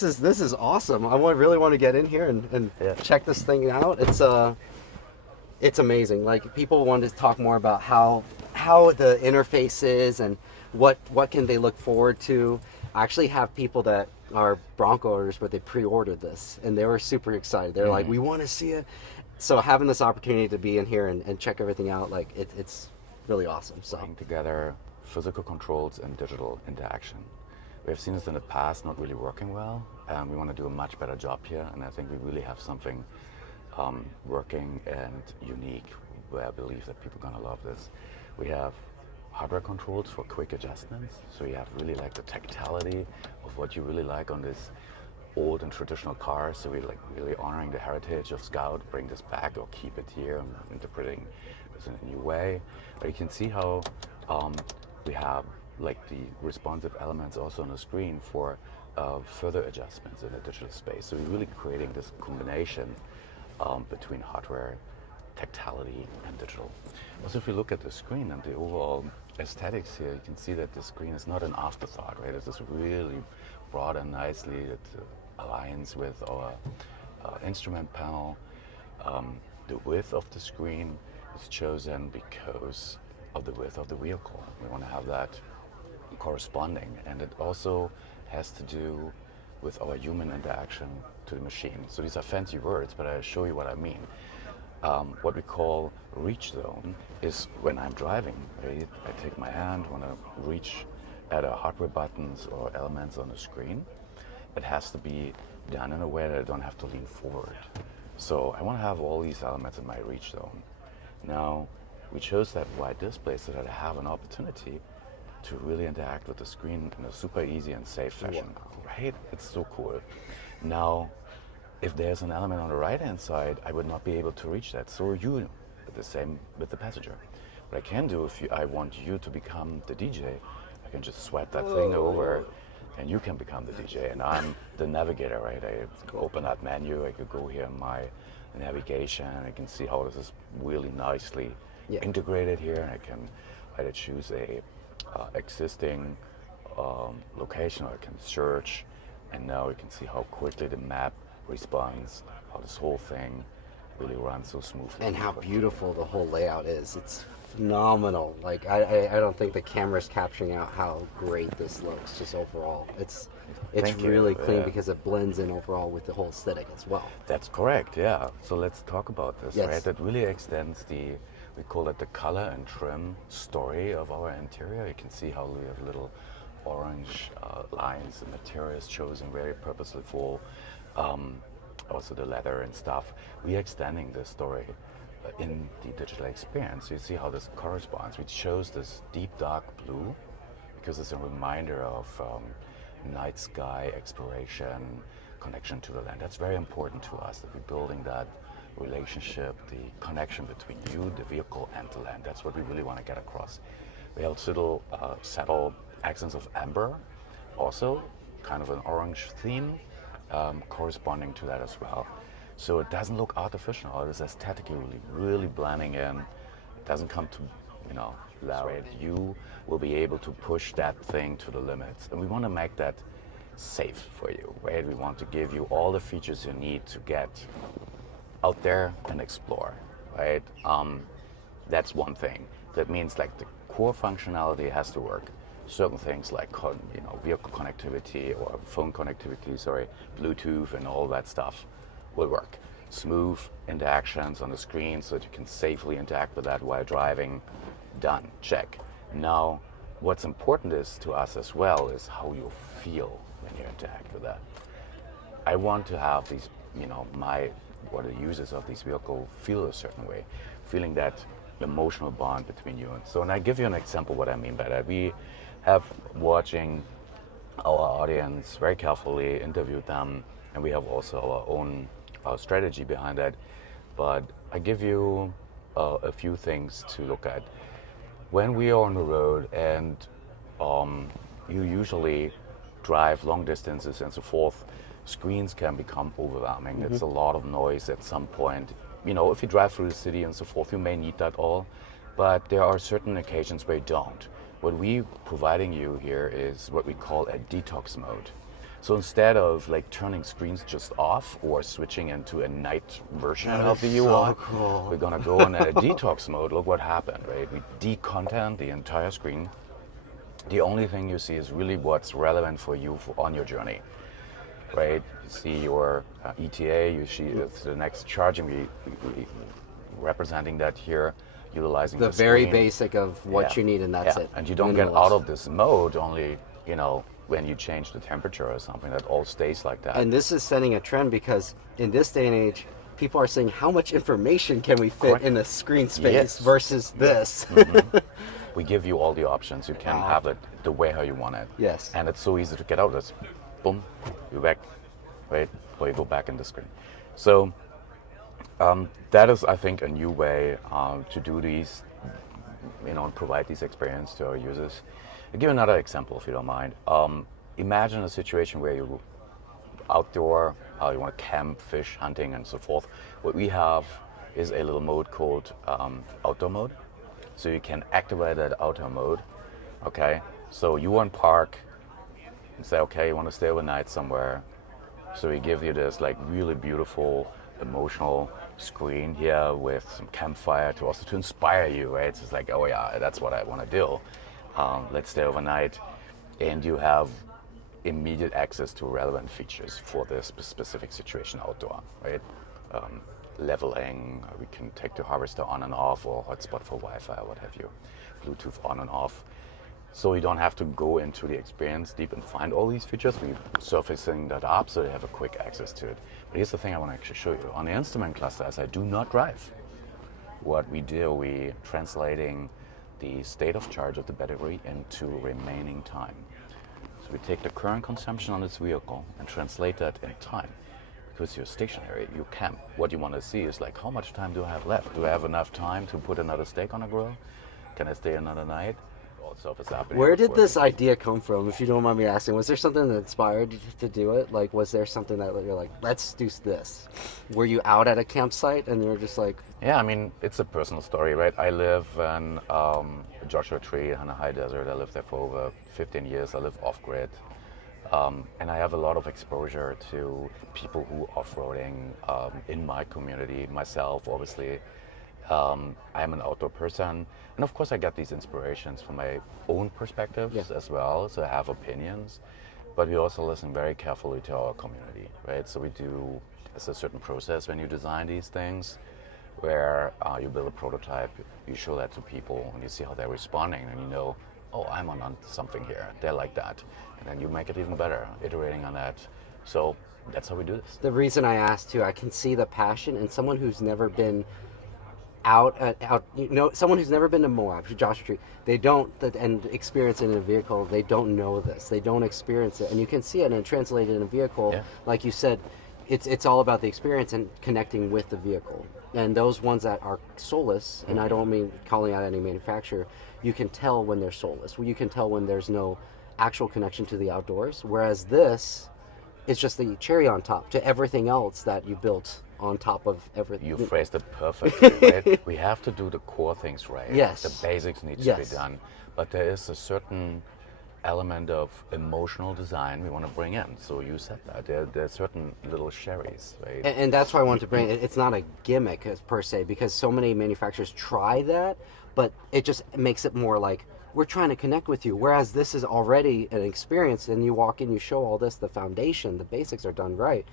this is awesome. Really want to get in here and Yeah. check this thing out. It's amazing. Like, people want to talk more about how the interface is and what can they look forward to. I actually have people that are Bronco owners, but they pre-ordered this and they were super excited. They're like, we want to see it. So having this opportunity to be in here and check everything out, like it's really awesome. So Bring together physical controls and digital interaction. We have seen this in the past not really working well. We want to do a much better job here, and I think we really have something working and unique where I believe that people are going to love this. We have hardware controls for quick adjustments, so you have really like the tactility of what you really like on this old and traditional cars. So we're like really honoring the heritage of Scout, bring this back or keep it here and interpreting this in a new way. But you can see how we have like the responsive elements also on the screen for further adjustments in the digital space. So we're really creating this combination between hardware, tactility, and digital. Also, if you look at the screen and the overall aesthetics here, you can see that the screen is not an afterthought, right? It is really broad and nicely. It aligns with our instrument panel. The width of the screen is chosen because of the width of the vehicle. We want to have that corresponding, and it also has to do with our human interaction to the machine. So these are fancy words, but I'll show you what I mean. What we call reach zone is when I'm driving, right? I take my hand, want to reach at hardware buttons or elements on the screen. It has to be done in a way that I don't have to lean forward. So I want to have all these elements in my reach zone. Now, we chose that wide display so that I have an opportunity to really interact with the screen in a super easy and safe fashion. Wow. Right? It's so cool. Now, if there's an element on the right-hand side, I would not be able to reach that. So you, the same with the passenger. What I can do, if I want you to become the DJ, I can just swipe that thing over, and you can become the DJ, and I'm the navigator, right? I open that menu, I could go here in my navigation, and I can see how this is really nicely integrated here. I can either choose a existing location, or I can search, and now you can see how quickly the map responds, how this whole thing really runs so smoothly. And how beautiful the whole layout is. It's phenomenal. Like, I don't think the camera's capturing out how great this looks just overall. It's Thank you. really clean because it blends in overall with the whole aesthetic as well. That's correct, yeah. So let's talk about this, Yes. right? That really extends we call it the color and trim story of our interior. You can see how we have little orange lines. The material is chosen very purposeful. Also the leather and stuff. We're extending the story in the digital experience. You see how this corresponds. We chose this deep dark blue because it's a reminder of night sky exploration, connection to the land. That's very important to us, that we're building that relationship, the connection between you, the vehicle, and the land. That's what we really want to get across. We have little subtle accents of amber, also kind of an orange theme, corresponding to that as well. So it doesn't look artificial. It is aesthetically really blending in. It doesn't come to, loud. You will be able to push that thing to the limits. And we want to make that safe for you, right? We want to give you all the features you need to get out there and explore, right? That's one thing. That means like the core functionality has to work. Certain things like vehicle connectivity or phone connectivity, Bluetooth and all that stuff will work. Smooth interactions on the screen so that you can safely interact with that while driving. Done, check. Now, what's important is to us as well is how you feel when you interact with that. I want to have these, what the users of this vehicle feel a certain way, feeling that emotional bond between you. And I give you an example what I mean by that. We have watching our audience very carefully, interviewed them, and we have also our own strategy behind that. But I give you a few things to look at. When we are on the road and you usually drive long distances and so forth, screens can become overwhelming. Mm-hmm. It's a lot of noise at some point. If you drive through the city and so forth, you may need that all, but there are certain occasions where you don't. What we're providing you here is what we call a detox mode. So instead of like turning screens just off or switching into a night version That of the is UI, so cool. we're gonna go in a detox mode. Look what happened, right? We decontent the entire screen. The only thing you see is really what's relevant for you on your journey, right? You see your ETA, you see the next charging, we representing that here, utilizing The the very screen. basic of what you need, and that's it. And you don't get out of this mode only, when you change the temperature or something. That all stays like that. And this is setting a trend because in this day and age, people are saying how much information can we fit Correct. in a screen space Yes. versus this. We give you all the options. You can have it the way how you want it. Yes. And it's so easy to get out. It's boom, you're back, right? Or you go back in the screen. So that is, I think, a new way to do these, and provide these experience to our users. I'll give another example, if you don't mind. Imagine a situation where you outdoor, you want to camp, fish, hunting, and so forth. What we have is a little mode called outdoor mode. So you can activate that outdoor mode. Okay, so you want park, and say, okay, you want to stay overnight somewhere. So we give you this like really beautiful, emotional screen here with some campfire to also to inspire you, right? It's just like, oh yeah, that's what I want to do. Let's stay overnight, and you have immediate access to relevant features for this specific situation outdoor, right? Leveling, we can take the harvester on and off, or hotspot for Wi-Fi, or what have you, Bluetooth on and off. So you don't have to go into the experience deep and find all these features. We're surfacing that up so they have a quick access to it. But here's the thing I want to actually show you. On the instrument cluster, as I do not drive, what we do, we translating the state of charge of the battery into remaining time. So we take the current consumption on this vehicle and translate that in time. Because you're stationary, you camp. What you want to see is like, how much time do I have left? Do I have enough time to put another steak on a grill? Can I stay another night? All stuff is happening. Where did this idea come from, if you don't mind me asking? Was there something that inspired you to do it? Like, was there something that you're like, let's do this? Were you out at a campsite and you were just like... Yeah, I mean, it's a personal story, right? I live in Joshua Tree in a high desert. I lived there for over 15 years. I live off-grid. And I have a lot of exposure to people who are off-roading in my community, myself, obviously. I'm an outdoor person. And of course, I get these inspirations from my own perspectives as well. So I have opinions. But we also listen very carefully to our community, right? So we do, it's a certain process when you design these things where you build a prototype, you show that to people, and you see how they're responding, and you know, oh, I'm on something here. They're like that. And then you make it even better, iterating on that. So that's how we do this. The reason I asked too, I can see the passion in someone who's never been someone who's never been to Moab, to Joshua Tree, they don't, and experience it in a vehicle, they don't know this, they don't experience it, and you can see it and translate it in a vehicle. Like you said, it's all about the experience and connecting with the vehicle. And those ones that are soulless, and I don't mean calling out any manufacturer, you can tell when they're soulless. You can tell when there's no actual connection to the outdoors, whereas this is just the cherry on top to everything else that you built on top of everything. You phrased it perfectly, right? We have to do the core things right. Yes. The basics need to be done. But there is a certain element of emotional design we want to bring in. So you said that. There are certain little sherries, right? And that's why I wanted to bring it. It's not a gimmick per se, because so many manufacturers try that, but it just makes it more like, we're trying to connect with you. Whereas this is already an experience, and you walk in, you show all this, the foundation, the basics are done right.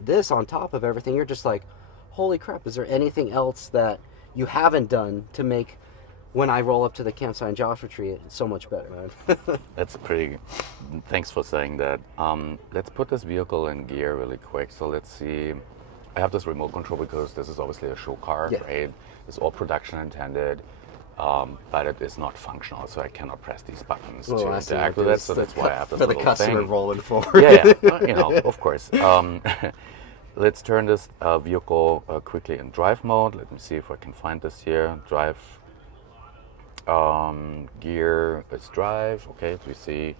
This on top of everything, you're just like, holy crap, is there anything else that you haven't done to make when I roll up to the campsite in Joshua Tree it's so much better, man? That's pretty, thanks for saying that. Let's put this vehicle in gear really quick. So let's see, I have this remote control because this is obviously a show car, right? It's all production intended. But it is not functional, so I cannot press these buttons to interact with it. So that's why I have this for little the customer thing. rolling forward. Of course. Let's turn this vehicle quickly in drive mode. Let me see if I can find this here. Drive, gear, it's drive. Okay, so we see.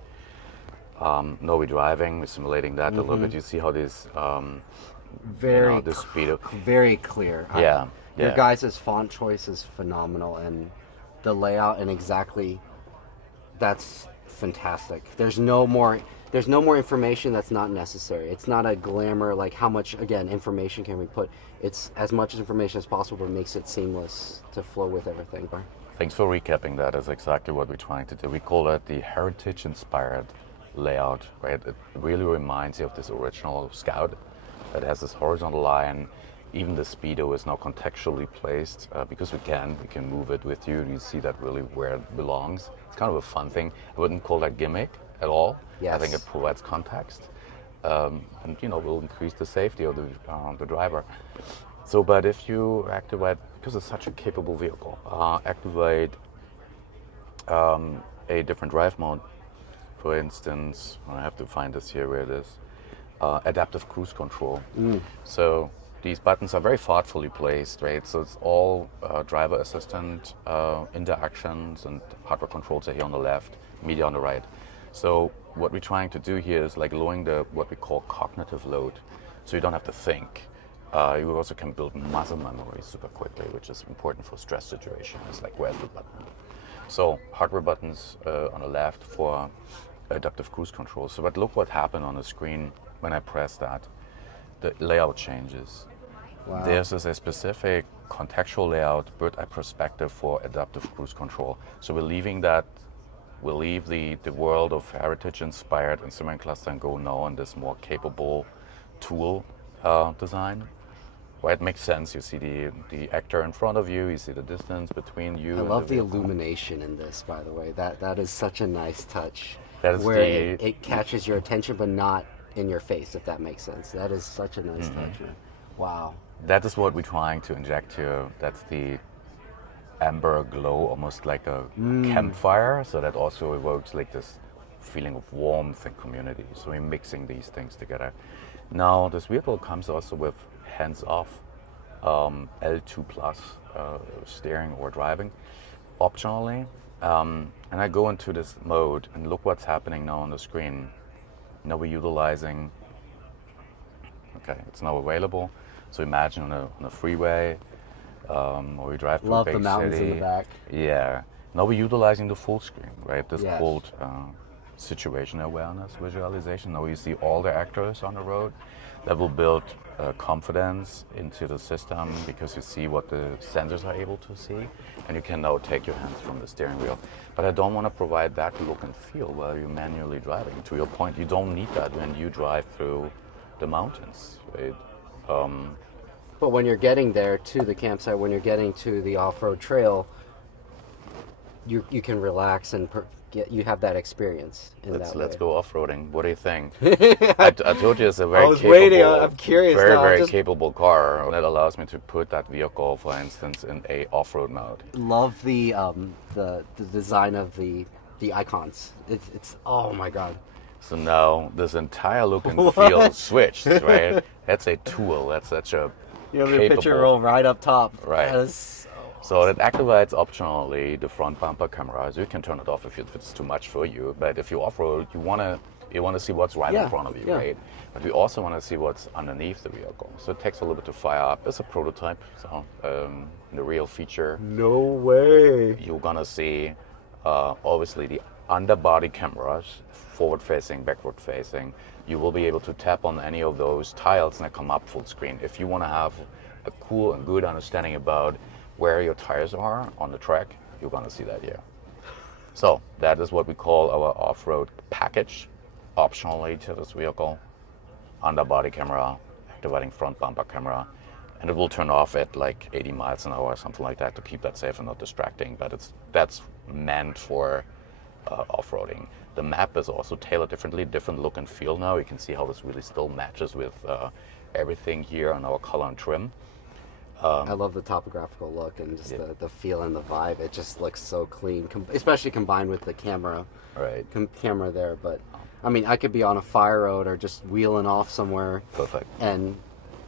No, we're driving. We're simulating that a little bit. You see how this Very, the speed of very clear. Your guys' font choice is phenomenal, and the layout and exactly that's fantastic. There's no more information that's not necessary. It's not a glamour, like how much, again, information can we put. It's as much information as possible, but makes it seamless to flow with everything. Thanks for recapping that. That's exactly what we're trying to do. We call that the heritage-inspired layout, right? It really reminds you of this original Scout that has this horizontal line. Even the Speedo is now contextually placed because we can move it with you. You see that really where it belongs. It's kind of a fun thing. I wouldn't call that gimmick at all. Yes. I think it provides context, and will increase the safety of the driver. So, but if you activate, because it's such a capable vehicle, activate a different drive mode, for instance, I have to find this here where it is, adaptive cruise control. So these buttons are very thoughtfully placed, right? So it's all driver assistant interactions, and hardware controls are here on the left, media on the right. So what we're trying to do here is like lowering what we call cognitive load, so you don't have to think. You also can build muscle memory super quickly, which is important for stress situations, like where's the button. So hardware buttons on the left for adaptive cruise control. So but look what happened on the screen when I press that. The layout changes. Wow. This is a specific contextual layout, bird eye perspective for adaptive cruise control. So we'll leave the world of heritage-inspired instrument cluster and go now on this more capable tool design. Well, it makes sense. You see the actor in front of you. You see the distance between you. I and love the vehicle. illumination in this, by the way. That is such a nice touch. That is where it catches your attention, but not in your face, if that makes sense. That is such a nice touch, man. Wow. That is what we're trying to inject here. That's the amber glow, almost like a campfire. So that also evokes like this feeling of warmth and community. So we're mixing these things together. Now this vehicle comes also with hands-off L2 plus steering or driving, optionally. And I go into this mode and look what's happening now on the screen. Now we're utilizing. Okay, it's now available. So imagine on a freeway, or we drive through a Love big the mountains city. in the back. Yeah. Now we're utilizing the full screen, right? This Yes. called situational awareness visualization. Now you see all the actors on the road. That will build confidence into the system because you see what the sensors are able to see, and you can now take your hands from the steering wheel. But I don't want to provide that look and feel while you're manually driving. To your point, you don't need that when you drive through the mountains, right? But when you're getting there to the campsite, when you're getting to the off-road trail, you can relax and you have that experience in that way. Let's go off-roading. What do you think? I told you it's a very I was capable, waiting. I'm curious very now. very capable car that allows me to put that vehicle, for instance, in a off-road mode. Love the design of the icons. It's oh my god. So now this entire look and feel switched, right? That's a tool. That's such a You have the capable, picture roll right up top. Right. That is So it activates optionally the front bumper camera. So you can turn it off if it's too much for you. But if you off-road, you wanna see what's right in front of you, right? But we also want to see what's underneath the vehicle. So it takes a little bit to fire up. It's a prototype. So the real feature. no way. You're gonna see obviously the underbody cameras, forward-facing, backward-facing. You will be able to tap on any of those tiles and they come up full screen. If you want to have a cool and good understanding about where your tires are on the track, you're going to see that here. So that is what we call our off-road package, optionally to this vehicle. Underbody camera, activating front bumper camera, and it will turn off at like 80 miles an hour or something like that to keep that safe and not distracting, but that's meant for off-roading. The map is also tailored differently, different look and feel now. You can see how this really still matches with everything here on our color and trim. I love the topographical look and just the feel and the vibe. It just looks so clean, especially combined with the camera. Right. Camera there, but I mean, I could be on a fire road or just wheeling off somewhere. Perfect. And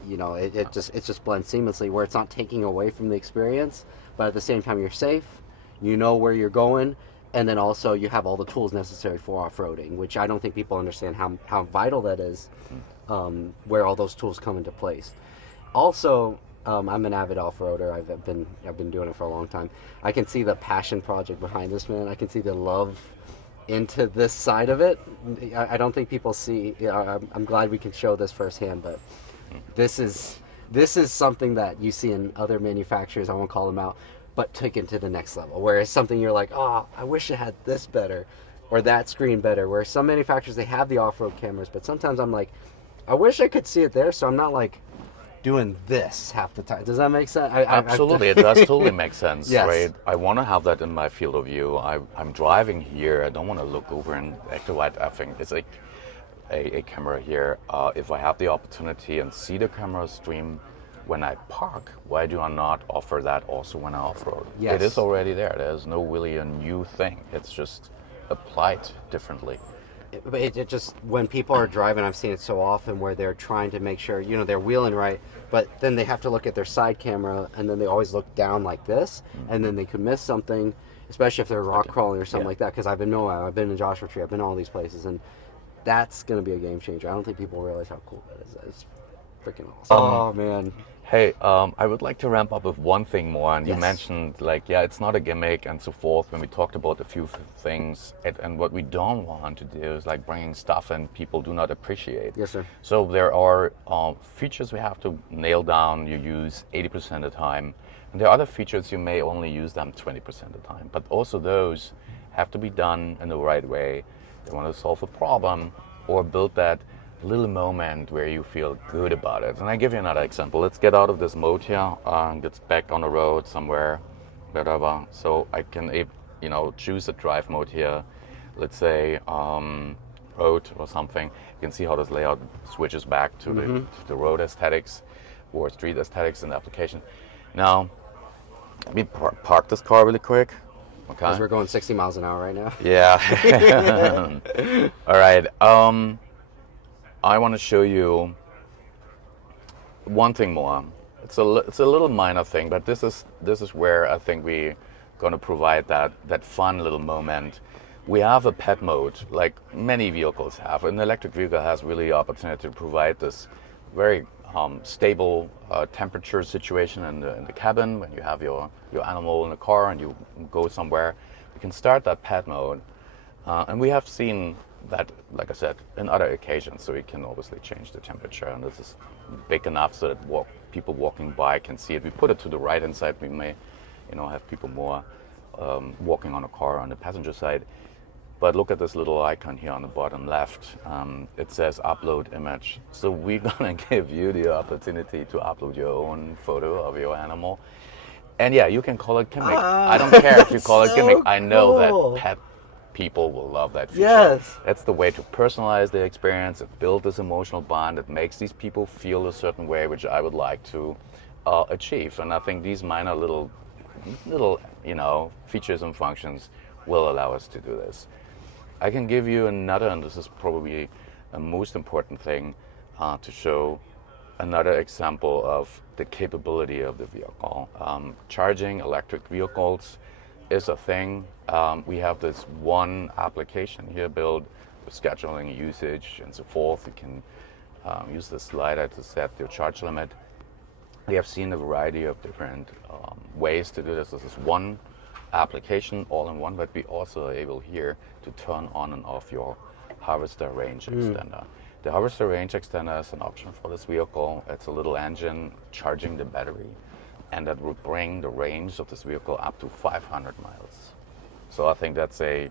it just blends seamlessly where it's not taking away from the experience, but at the same time you're safe. You know where you're going. And then also you have all the tools necessary for off-roading, which I don't think people understand how vital that is, where all those tools come into place. Also, I'm an avid off-roader. I've been doing it for a long time. I can see the passion project behind this, man. I can see the love into this side of it. I don't think people see. I'm glad we can show this firsthand, but this is something that you see in other manufacturers. I won't call them out, but took it to the next level. Where it's something you're like, oh, I wish it had this better, or that screen better. Where some manufacturers, they have the off-road cameras, but sometimes I'm like, I wish I could see it there, so I'm not like doing this half the time. Does that make sense? Absolutely, it does totally make sense, Yes. right? I want to have that in my field of view. I'm driving here. I don't want to look over and activate. I think it's like a camera here. If I have the opportunity and see the camera stream when I park, why do I not offer that also when I off-road? Yes. It is already there. There's no really a new thing. It's just applied differently. But it just, when people are driving, I've seen it so often where they're trying to make sure, they're wheeling right, but then they have to look at their side camera, and then they always look down like this, and then they could miss something, especially if they're rock crawling or something like that. Because I've been in Joshua Tree, I've been to all these places, and that's going to be a game changer. I don't think people realize how cool that is. It's freaking awesome. Oh man. Hey, I would like to ramp up with one thing more. And you Yes. mentioned, it's not a gimmick and so forth when we talked about a few things. And what we don't want to do is bringing stuff in people do not appreciate. Yes, sir. So there are features we have to nail down, you use 80% of the time. And there are other features you may only use them 20% of the time. But also those have to be done in the right way. They want to solve a problem or build that little moment where you feel good about it. And I give you another example. Let's get out of this mode here and get back on the road somewhere, whatever. So I can, choose a drive mode here. Let's say road or something. You can see how this layout switches back to the road aesthetics or street aesthetics in the application. Now, let me park this car really quick. Okay. Because we're going 60 miles an hour right now. Yeah. All right. I want to show you one thing more. It's a little minor thing, but this is where I think we're going to provide that fun little moment. We have a pet mode, like many vehicles have. An electric vehicle has really the opportunity to provide this very stable temperature situation in the cabin when you have your animal in the car and you go somewhere. You can start that pet mode, and we have seen that, like I said, in other occasions, so we can obviously change the temperature, and this is big enough so that people walking by can see it. We put it to the right hand side. We may, have people more walking on a car on the passenger side. But look at this little icon here on the bottom left. It says upload image. So we're gonna give you the opportunity to upload your own photo of your animal. And yeah, you can call it gimmick. I don't care if you call it gimmick. I know that pet people will love that feature. Yes. That's the way to personalize the experience and build this emotional bond. It makes these people feel a certain way, which I would like to achieve. And I think these minor little features and functions will allow us to do this. I can give you another, and this is probably a most important thing, to show another example of the capability of the vehicle. Charging electric vehicles is a thing. We have this one application here built for scheduling usage and so forth. You can use the slider to set your charge limit. We have seen a variety of different ways to do this. This is one application all in one, but we also are able here to turn on and off your harvester range extender. The harvester range extender is an option for this vehicle. It's a little engine charging the battery, and that will bring the range of this vehicle up to 500 miles. So I think that's a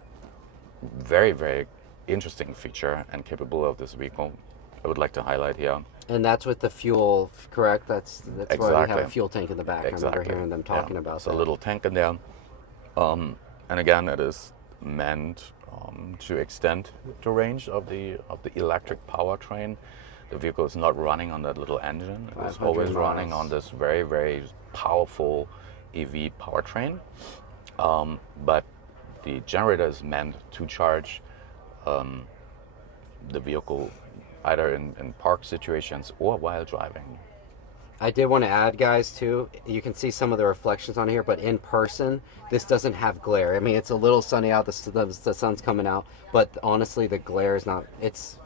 very, very interesting feature and capability of this vehicle I would like to highlight here. And that's with the fuel, correct? That's Exactly. why we have a fuel tank in the back. Exactly. I remember hearing them talking about It's that. a little tank in there. And again, it is meant to extend the range of the electric powertrain. The vehicle is not running on that little engine. It is 500 always running miles. on this very, very powerful EV powertrain. But the generator is meant to charge the vehicle either in park situations or while driving. I did want to add, guys, too, you can see some of the reflections on here, but in person, this doesn't have glare. I mean, it's a little sunny out, the sun's coming out, but honestly, the glare is not, it's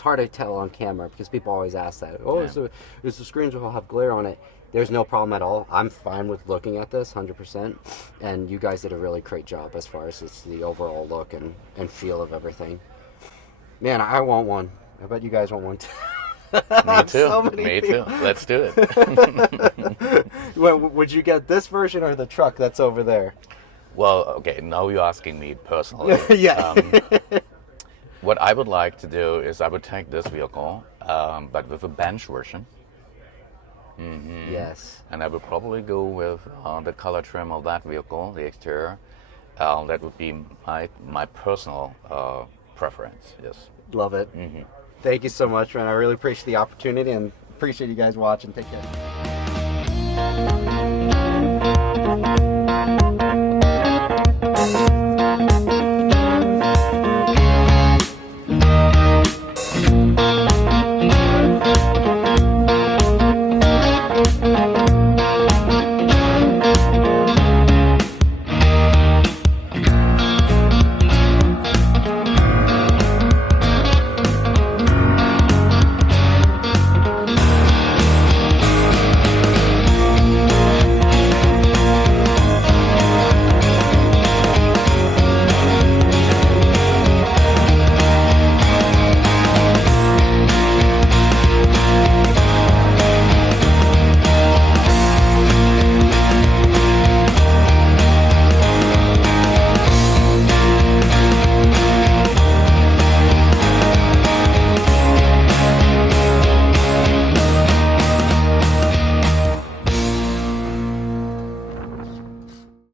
hard to tell on camera because people always ask that. Oh, Yeah. is the screens will have glare on it? there's no problem at all. I'm fine with looking at this 100%. And you guys did a really great job as far as it's the overall look and feel of everything. Man, I want one. I bet you guys want one too. Me too. So many Me people. too. Let's do it. Well, would you get this version or the truck that's over there? Well, okay, now you're asking me personally. Yeah. What I would like to do is I would take this vehicle, but with a bench version. Yes. And I would probably go with the color trim of that vehicle, the exterior. That would be my personal preference, yes. Love it. Thank you so much, man. I really appreciate the opportunity and appreciate you guys watching. Take care.